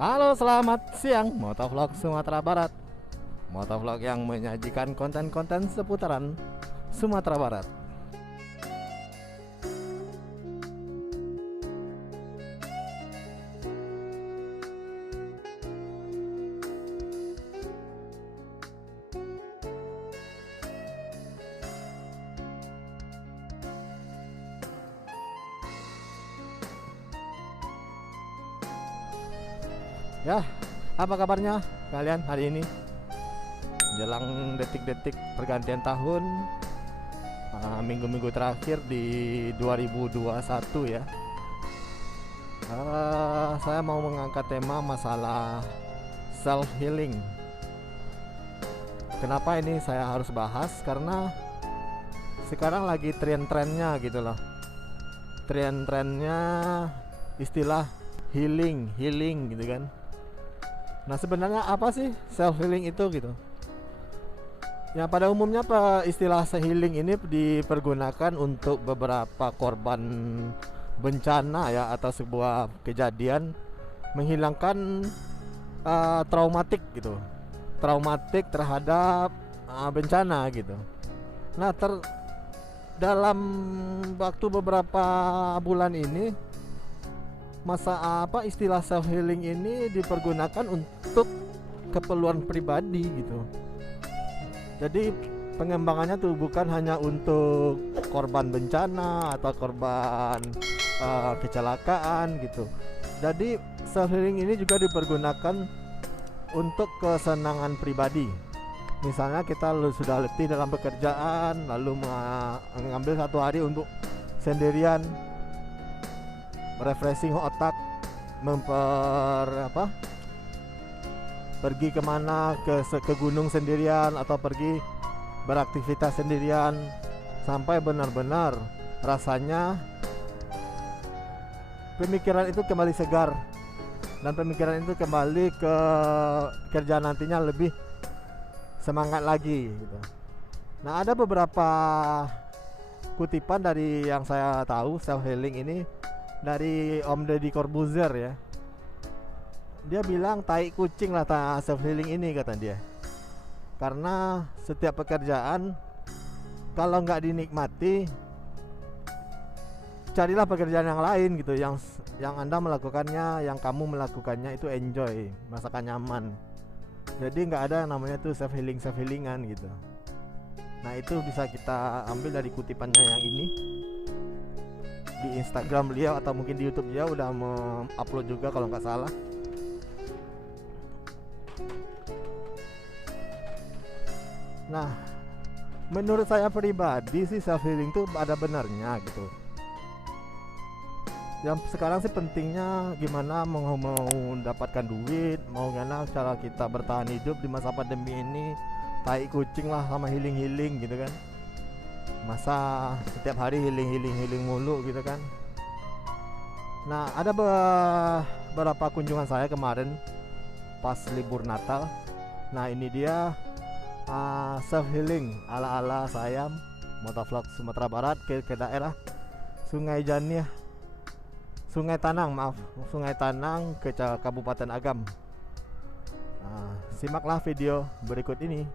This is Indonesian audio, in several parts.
Halo, selamat siang, Motovlog Sumatera Barat. Motovlog yang menyajikan konten-konten seputaran Sumatera Barat. Ya, apa kabarnya kalian hari ini? Jelang detik-detik pergantian tahun, minggu-minggu terakhir di 2021 ya. Saya mau mengangkat tema masalah self healing. Kenapa ini saya harus bahas? Karena sekarang lagi tren-trennya gitu loh. Tren-trennya istilah healing gitu kan. Nah, sebenarnya apa sih self healing itu gitu? Ya, pada umumnya istilah self healing ini dipergunakan untuk beberapa korban bencana ya, atau sebuah kejadian menghilangkan traumatik gitu. Traumatik terhadap bencana gitu. Nah, dalam waktu beberapa bulan ini istilah self healing ini dipergunakan untuk keperluan pribadi gitu. Jadi pengembangannya tuh bukan hanya untuk korban bencana atau korban kecelakaan gitu. Jadi self healing ini juga dipergunakan untuk kesenangan pribadi. Misalnya kita sudah letih dalam pekerjaan, lalu mengambil satu hari untuk sendirian, refreshing otak, pergi kemana, ke gunung sendirian atau pergi beraktivitas sendirian sampai benar-benar rasanya pemikiran itu kembali segar dan pemikiran itu kembali ke kerja nantinya lebih semangat lagi gitu. Nah, ada beberapa kutipan dari yang saya tahu self healing ini dari Om Deddy Corbuzier ya. Dia bilang tai kucing lah self healing ini, kata dia. Karena setiap pekerjaan kalau nggak dinikmati, carilah pekerjaan yang lain gitu, yang Anda melakukannya, yang kamu melakukannya itu enjoy, merasakan nyaman. Jadi nggak ada yang namanya tuh self healingan gitu. Nah, itu bisa kita ambil dari kutipannya yang ini di Instagram beliau atau mungkin di YouTube dia udah upload juga kalau nggak salah. Nah, menurut saya pribadi sih self healing tuh ada benarnya gitu. Yang sekarang sih pentingnya gimana mau mendapatkan duit, mau gimana cara kita bertahan hidup di masa pandemi ini. Tai kucing lah sama healing gitu kan. Masa setiap hari healing mulu gitu kan. Nah, ada beberapa kunjungan saya kemarin pas libur Natal. Nah, ini dia self healing ala saya Motovlog Sumatera Barat ke daerah Sungai Tanang ke Kabupaten Agam. Nah, simaklah video berikut ini.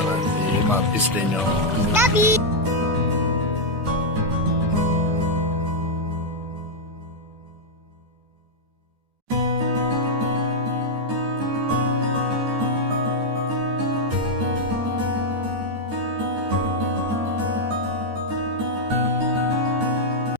Astagfirullahaladzim, habis deh nyok.